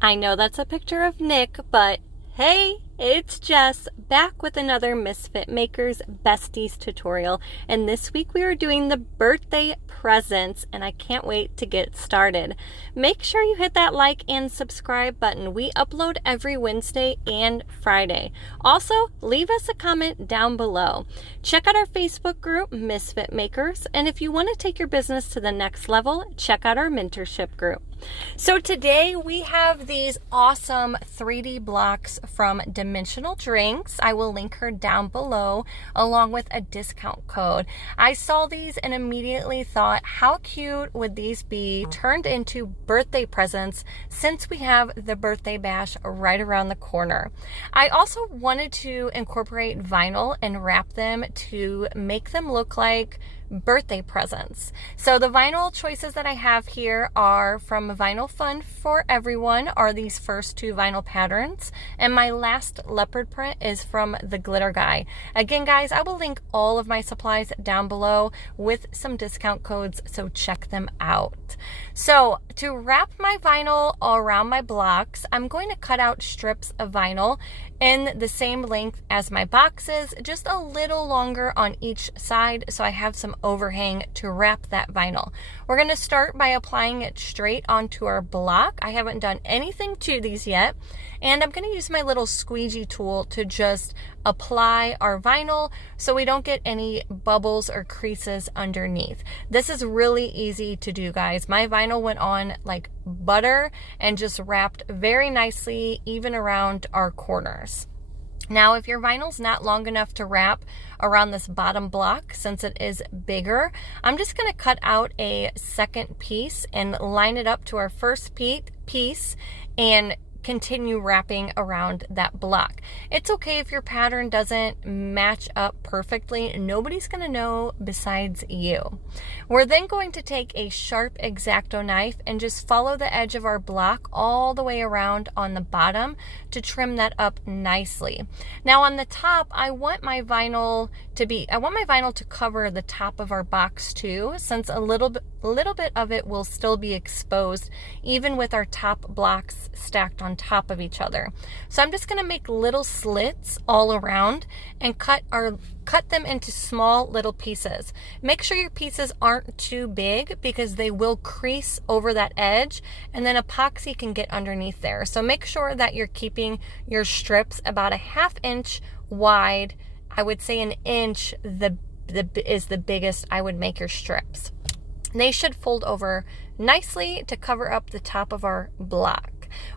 I know that's a picture of Nick, but hey, it's Jess back with another Misfit Makers Besties tutorial. And this week we are doing the birthday presents, and I can't wait to get started. Make sure you hit that like and subscribe button. We upload every Wednesday and Friday. Also, leave us a comment down below. Check out our Facebook group, Misfit Makers, and if you want to take your business to the next level, check out our mentorship group. So today we have these awesome 3D blocks from Dimensional Drinks. I will link her down below along with a discount code. I saw these and immediately thought, how cute would these be turned into birthday presents since we have the birthday bash right around the corner. I also wanted to incorporate vinyl and wrap them to make them look like birthday presents. So the vinyl choices that I have here are from Vinyl Fun for Everyone, are these first two vinyl patterns, and my last leopard print is from the Glitter Guy. Again, guys, I will link all of my supplies down below with some discount codes, so check them out. So to wrap my vinyl around my blocks, I'm going to cut out strips of vinyl in the same length as my boxes, just a little longer on each side so I have some overhang to wrap that vinyl. We're going to start by applying it straight onto our block. I haven't done anything to these yet, and I'm going to use my little squeegee tool to just apply our vinyl so we don't get any bubbles or creases underneath. This is really easy to do, guys. My vinyl went on like butter and just wrapped very nicely even around our corners. Now, if your vinyl's not long enough to wrap around this bottom block, since it is bigger, I'm just going to cut out a second piece and line it up to our first piece and continue wrapping around that block. It's okay if your pattern doesn't match up perfectly. Nobody's going to know besides you. We're then going to take a sharp X-Acto knife and just follow the edge of our block all the way around on the bottom to trim that up nicely. Now on the top, I want my vinyl to cover the top of our box too, since a little bit of it will still be exposed even with our top blocks stacked on top of each other. So I'm just going to make little slits all around and cut them into small little pieces. Make sure your pieces aren't too big because they will crease over that edge and then epoxy can get underneath there. So make sure that you're keeping your strips about a 1/2 inch wide. I would say 1 inch is the biggest I would make your strips. They should fold over nicely to cover up the top of our block.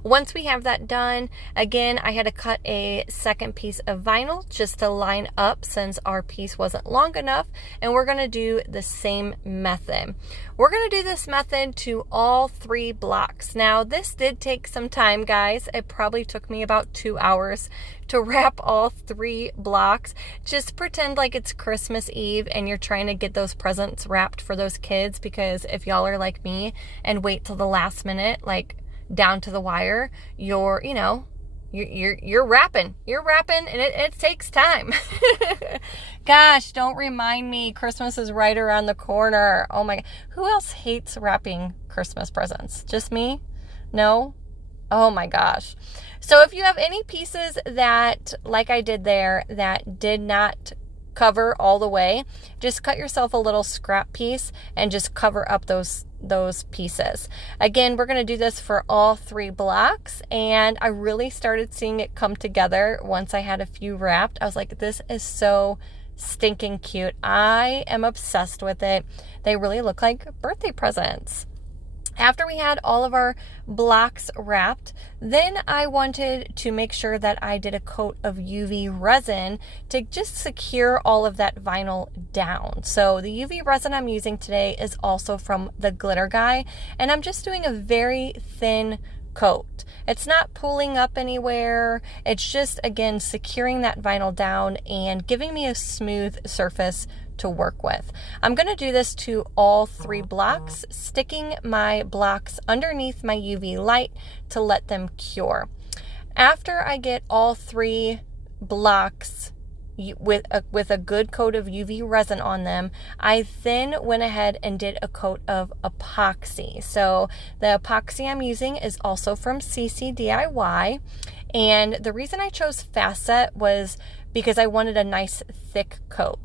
Once we have that done, again, I had to cut a second piece of vinyl just to line up since our piece wasn't long enough, and we're going to do the same method. We're going to do this method to all 3 blocks. Now, this did take some time, guys. It probably took me about 2 hours to wrap all 3 blocks. Just pretend like it's Christmas Eve and you're trying to get those presents wrapped for those kids, because if y'all are like me and wait till the last minute, like down to the wire, you're wrapping and it takes time. Gosh, don't remind me, Christmas is right around the corner. Oh my, who else hates wrapping Christmas presents? Just me? No? Oh my gosh. So if you have any pieces that, like I did there, that did not cover all the way, just cut yourself a little scrap piece and just cover up those pieces. Again, we're going to do this for all 3 blocks, and I really started seeing it come together once I had a few wrapped. I was like, this is so stinking cute. I am obsessed with it. They really look like birthday presents. After we had all of our blocks wrapped, then I wanted to make sure that I did a coat of UV resin to just secure all of that vinyl down. So the UV resin I'm using today is also from the Glitter Guy, and I'm just doing a very thin coat. It's not pulling up anywhere. It's just, again, securing that vinyl down and giving me a smooth surface to work with. I'm going to do this to all 3 blocks, sticking my blocks underneath my UV light to let them cure. After I get all 3 blocks with a good coat of UV resin on them, I then went ahead and did a coat of epoxy. So the epoxy I'm using is also from ccdiy, and the reason I chose fast set was because I wanted a nice thick coat.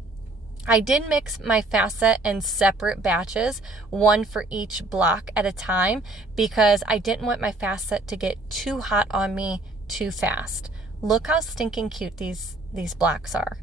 I did mix my fast set in separate batches, one for each block at a time, because I didn't want my fast set to get too hot on me too fast. Look how stinking cute these blocks are.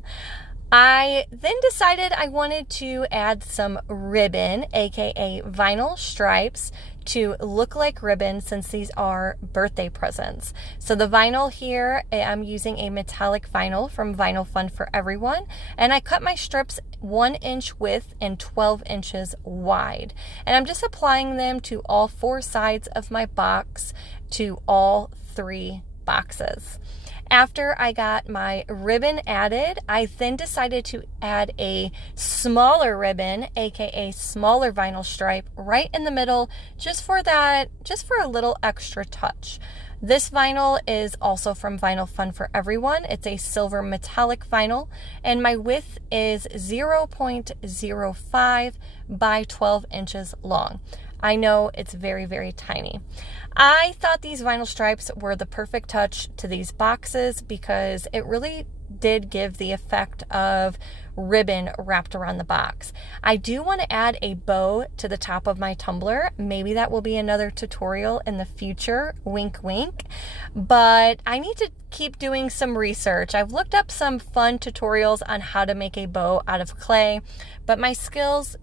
I then decided I wanted to add some ribbon, aka vinyl stripes, to look like ribbon since these are birthday presents. So the vinyl here, I'm using a metallic vinyl from Vinyl Fun for Everyone, and I cut my strips 1 inch width and 12 inches wide. And I'm just applying them to all 4 sides of my box, to all 3 boxes. After I got my ribbon added, I then decided to add a smaller ribbon, aka smaller vinyl stripe, right in the middle, just for a little extra touch. This vinyl is also from Vinyl Fun for Everyone. It's a silver metallic vinyl, and my width is 0.05 by 12 inches long. I know it's very, very tiny. I thought these vinyl stripes were the perfect touch to these boxes because it really did give the effect of ribbon wrapped around the box. I do want to add a bow to the top of my tumbler. Maybe that will be another tutorial in the future, wink wink, but I need to keep doing some research. I've looked up some fun tutorials on how to make a bow out of clay, but my skills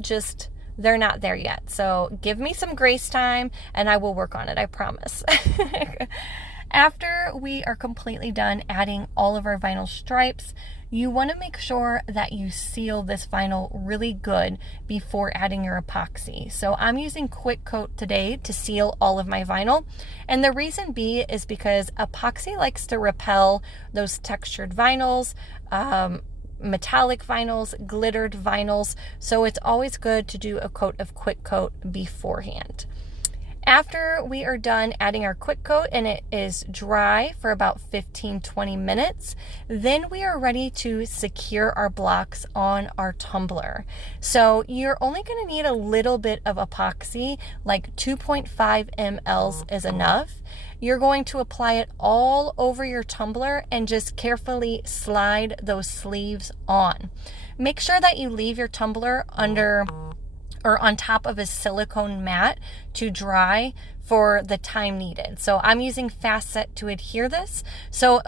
they're not there yet. So give me some grace time and I will work on it, I promise. After we are completely done adding all of our vinyl stripes, you want to make sure that you seal this vinyl really good before adding your epoxy. So I'm using Quick Coat today to seal all of my vinyl. And the reason B is because epoxy likes to repel those textured vinyls, metallic vinyls, glittered vinyls, so it's always good to do a coat of Quick Coat beforehand. After we are done adding our Quick Coat and it is dry for about 15-20 minutes, then we are ready to secure our blocks on our tumbler. So you're only going to need a little bit of epoxy, like 2.5 mLs is enough. You're going to apply it all over your tumbler and just carefully slide those sleeves on. Make sure that you leave your tumbler under or on top of a silicone mat to dry for the time needed. So I'm using fast set to adhere this. So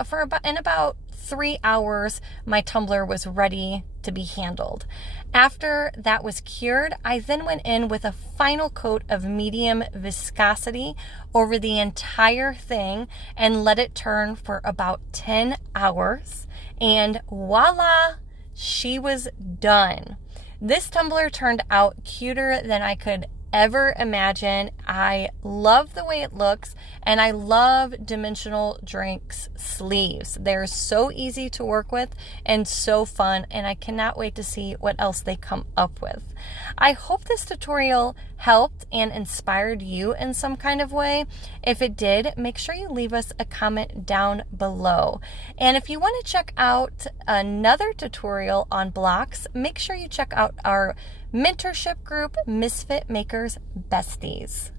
in about 3 hours, my tumbler was ready to be handled. After that was cured, I then went in with a final coat of medium viscosity over the entire thing and let it turn for about 10 hours. And voila, she was done. This tumbler turned out cuter than I could ever imagine. I love the way it looks, and I love Dimensional Drinks sleeves. They're so easy to work with and so fun, and I cannot wait to see what else they come up with. I hope this tutorial helped and inspired you in some kind of way. If it did, make sure you leave us a comment down below. And if you want to check out another tutorial on blocks, make sure you check out our mentorship group, Misfit Makers Besties.